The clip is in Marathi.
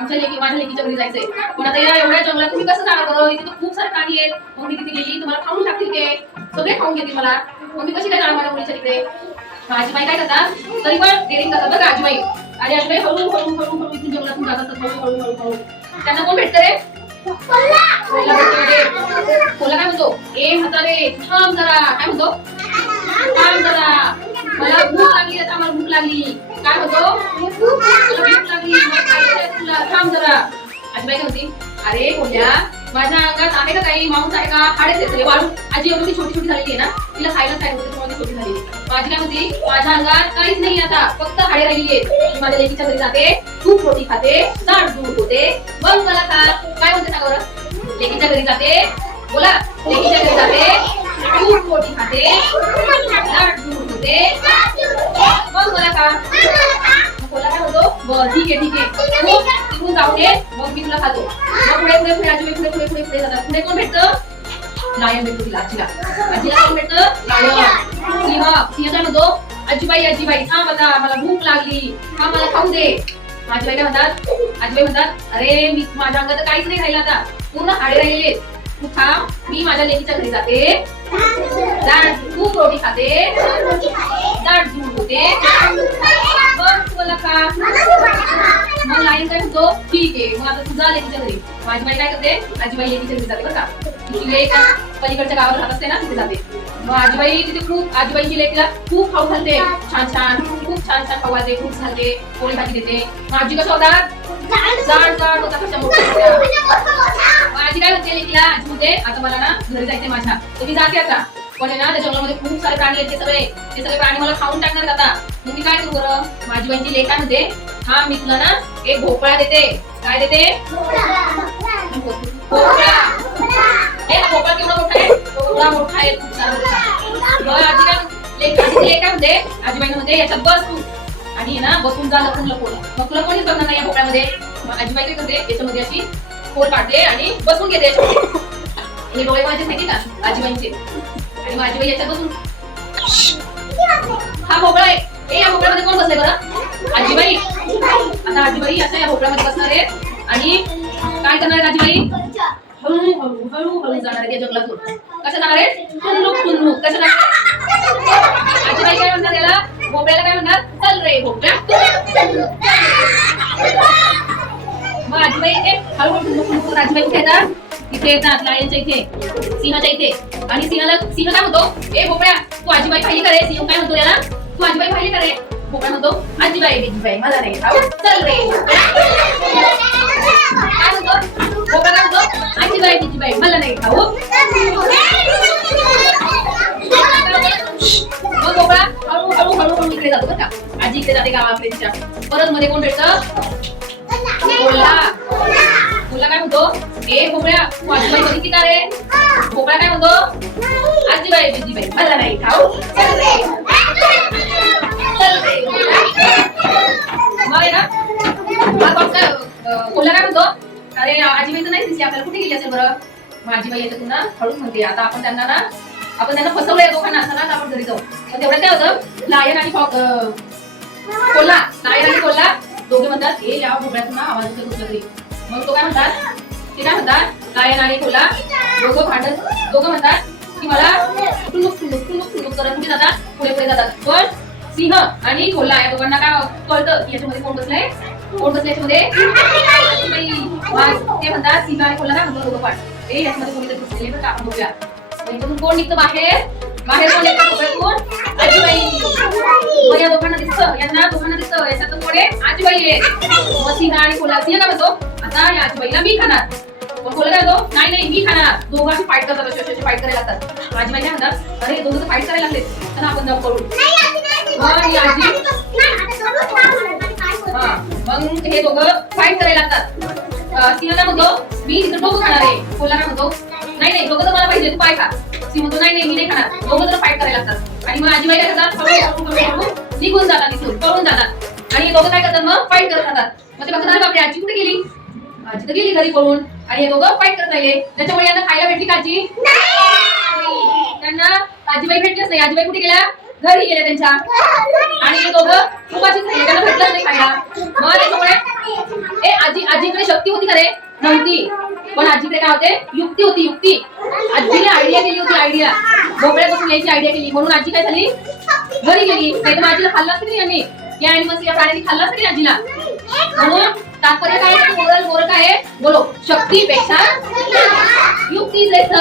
आमच्या माझ्या लेकीच्या घरी जायचंय, पण आता या एवढ्या जंगलात तुम्ही कसं जाणार बरं? इथे तर खूप सारे प्राणी आहेत. मग मी तिथे गेली तुम्हाला खाऊन टाकतील ते, सगळे खाऊन घेतील मला. मग मी कशी काय जाणार माझ्या मुलीच्या तिकडे? आजीबाई काय करतात, तरी पण डेअरिंग करतात बघा आजीबाई. आणि आजीबाई हळू हळू हळू हळू इथून जंगलातून जात असतात, हळू हळू हळू हळू. त्यांना कोण भेटतं रे? कोल्हा भेटतो. कोल्हा काय म्हणतो, ए म्हातारे थांब जरा. काय म्हणतो, थांब जरा, मला भूक लागली. आता मला भूक लागली. काय म्हणतो, भूक लागली, तुला थांब जरा. आजीबाई काय म्हणते, अरे कोल्हा माझ्या अंगात आहे का काही मांस आहे का? हाडेच येते वाळून. आजी एवढी छोटी छोटी झालेली आहे ना, तिला खायला काय होते त्यामुळे छोटी झालेली. माझी काय म्हणते, माझ्या अंगात काहीच नाही आता, फक्त हाडे राहिली आहेत. माझ्या लेकीच्या घरी जाते, खूप रोटी खाते, जाड दूध होते, मग मला खा. काय म्हणते सांगा बरं? लेकीच्या घरी जाते, बोला, लेकीच्या घरी जाते, खूप रोटी खाते, जाड दूध होते, मग मला खा. बोला काय म्हणतो, बरं ठीक आहे ठीक आहे, तिकडून जाऊ दे, मग मी तुला खातो. मग पुढे पुढे पुढे आजी पुढे पुढे पुढे पुढे जातात. पुढे कोण भेटतं? लायन भेटतो तिला, आजीला. आजीला कोण भेटतं? लायन. सिंह. सिंह काय म्हणतो, आजीबाई आजीबाई थांब आता, मला भूक लागली, थांब मला खाऊ दे. आजीबाई काय म्हणतात, आजीबाई म्हणतात, अरे मी माझ्या अंगात काहीच नाही राहिलं आता, पूर्ण हाडे राहिले, तू थांब, मी माझ्या लेकीच्या घरी जाते, खूप रोटी खाते, जाड दूध होते, मग तुला खा. मग लाईन काय म्हणतो, ठीक आहे, मग आता तुझा लेकीच्या घरी. माझी बाई काय करते, आजीबाई लेकीच्या घरी जाते बरं का. तिची लेक पलीकडच्या गावात राहत असते ना, तिथे जाते. मग आजीबाई तिथे खूप, आजीबाईची लेकीला खूप खाऊ घालते, छान छान, खूप छान छान खाऊ घालते, खूप घालते, पोळी भाजी देते. मग आजी कसं होतात, जाड जाड होता, कशा मोठ्या. मग आजी काय म्हणते लेकीला, आजी म्हणते आता मला ना घरी जायचंय माझ्या, तर मी जाते आता. पण ना त्या जंगलामध्ये खूप सारे प्राणी आहेत, ते सगळे प्राणी मला खाऊन टाकणार आता. मग मी काय करू बरं? माझी बहिणीची लेक काय म्हणते, हा मी तुला ना एक भोपळा देते. काय देते? भोपळा. हे भोपळा केवढा मोठा आहे? भोपळा मोठा आहे, खूप सारा मोठा. मग आजी काय लेक काय म्हणते, आजीबाई म्हणते याच्यात बस तू, आणि ना बसून जा लपून लपून. मग तुला कोणीच बघणार नाही या भोपळ्यामध्ये. मग आजीबाई काय करते, याच्यामध्ये अशी खोल काढते आणि बसून घेते याच्यामध्ये. हे डोळे माझे माहिती का आजीबाईंचे. आणि माझी बाई याच्यात बसून, हा भोपळा आहे. या भोपळ्यामध्ये कोण बसले बरं? आजीबाई. आता आजीबाई असं या भोपळ्यामध्ये बसणार आहे आणि काय करणार आहे आजीबाई? हळू हळू हळू हळू जाणार आहे त्या जंगलातून. कसं जाणार आहे? टुनूक टुनूक. कसं आजीबाई काय म्हणतात याला? भोपळ्याला काय म्हणतात? चल रे भोपळ्या. मग आजीबाई इथे हळूहळू टुनूक टुनूक आजीबाई इथे येतात. इथे येतात लायनच्या इथे, सिंहाच्या इथे. आणि सिंह काय म्हणतो, ए भोपळ्या तू आजीबाई पाहिली का रे? सिंह काय म्हणतो याला, तू आजीबाई पाहिली का रे? भोपळा म्हणतो, आजीबाई बिजीबाई मला नाही खाऊ, चल रे. काय म्हणतो भोपळा, काय म्हणतो, आजीबाई बिजीबाई मला नाही खाऊ. मग भोपळा हळू हळू हळू हळू इकडे जातो बरं का. आजी इकडे जाते गावाकडे तिच्या. परत मध्ये कोण भेटतं? कोल्हा. कोल्हा काय म्हणतो, ए भोपळ्या तू आजीबाई बघितली का रे? भोपळा काय म्हणतो, आजीबाई बिजीबाई मला नाही खाऊ, चल रे. मग आहे ना कोल्हा काय म्हणतो, अरे आजीबाई तर नाही दिसली आपल्याला, कुठे गेली असेल बरं? मग आजीबाई याच्यातून ना हळूच म्हणते, आता आपण त्यांना फसवलंय दोघांना असताना, आपण घरी जाऊ. पण तेवढ्यात काय होतं, लायन आणि कोल्हा, लायन आणि कोल्हा दोघे म्हणतात, हे या भोपळ्यातून ना आवाज येतो तुझ्या घरी. मग तो काय म्हणतात, ते काय म्हणतात, लायन आणि कोल्हा दोघं म्हणतात की मला टुनुक टुनुक टुनुक टुनुक करत कुठे जातात, पुढे पुढे जातात. पण सिंह आणि कोल्हा या दोघांना काय कळतं की याच्यामध्ये कोण बसलंय, याच्यामध्ये? ते म्हणतात, सिंह आणि कोल्हा काय म्हणतो दोघं पण, ए याच्यामध्ये कोणीतरी बसलेले बरं का, आपण बघूया. याच्यातून कोण निघतं बाहेर कोण निघतं भोपळ्यातून? आजीबाई. मग या दोघांना दिसतं, यांना दोघांना दिसतं याच्यात कोण आहे? आजीबाई आहे. मग सिंह आणि कोल्हा, सिंह काय म्हणतो, आता या आजीबाईला मी खाणार. पण कोल्हा काय म्हणतो, नाही नाही मी खाणार. दोघं अशी फाईट करतात, अशी फाईट करायला लागतात. आजीबाई काय म्हणतात, अरे दोघं फाईट करायला लागले, तर आपण जाऊ करू. मग हे दोघं फाईट करायला लागतात. सिंह काय म्हणतो, मी तिथं डोकं खाणार आहे. कोल्हा काय म्हणतो, नाही नाही डोकं तर मला पाहिजे, तू पाय खा. सिंह म्हणतो, नाही नाही मी नाही खाणार. दोघं तर फाईट करायला लागतात. आणि मग आजीबाई काय करतात, हळूहळू निघून जातात, तिथून पळून जातात. आणि दोघं काय करतात, मग फाईट करत राहतात. मग ते बघतात, बापरे आजी कुठे गेली? आजी तर गेली घरी पळून. आणि हे दोघं फाईट करत राहिले. त्याच्यामुळे यांना खायला भेटली का आजी? त्यांना आजीबाई भेटलीच नाही. आजीबाई कुठे गेल्या? घरी गेले त्यांच्या आणि ते दोघं उपाशीच राहिले, त्यांना भेटलंच नाही खायला. मग त्याच्यामुळे आजीकडे शक्ती होती का रे? नव्हती. पण आजीकडे काय होते? युक्ती होती, युक्ती. आजीने आयडिया केली होती, आयडिया. भोपळ्या बसून यायची आयडिया केली, म्हणून आजी काय झाली? घरी गेली. नाही तर आजीला खाल्लाच तरी यांनी, या अॅनिमल्स या प्राण्यांनी खाल्लाच तरी आजीला. म्हणून तात्पर्य काय आहे? मोरल काय आहे? बोलो, शक्तीपेक्षा युक्ती श्रेष्ठ.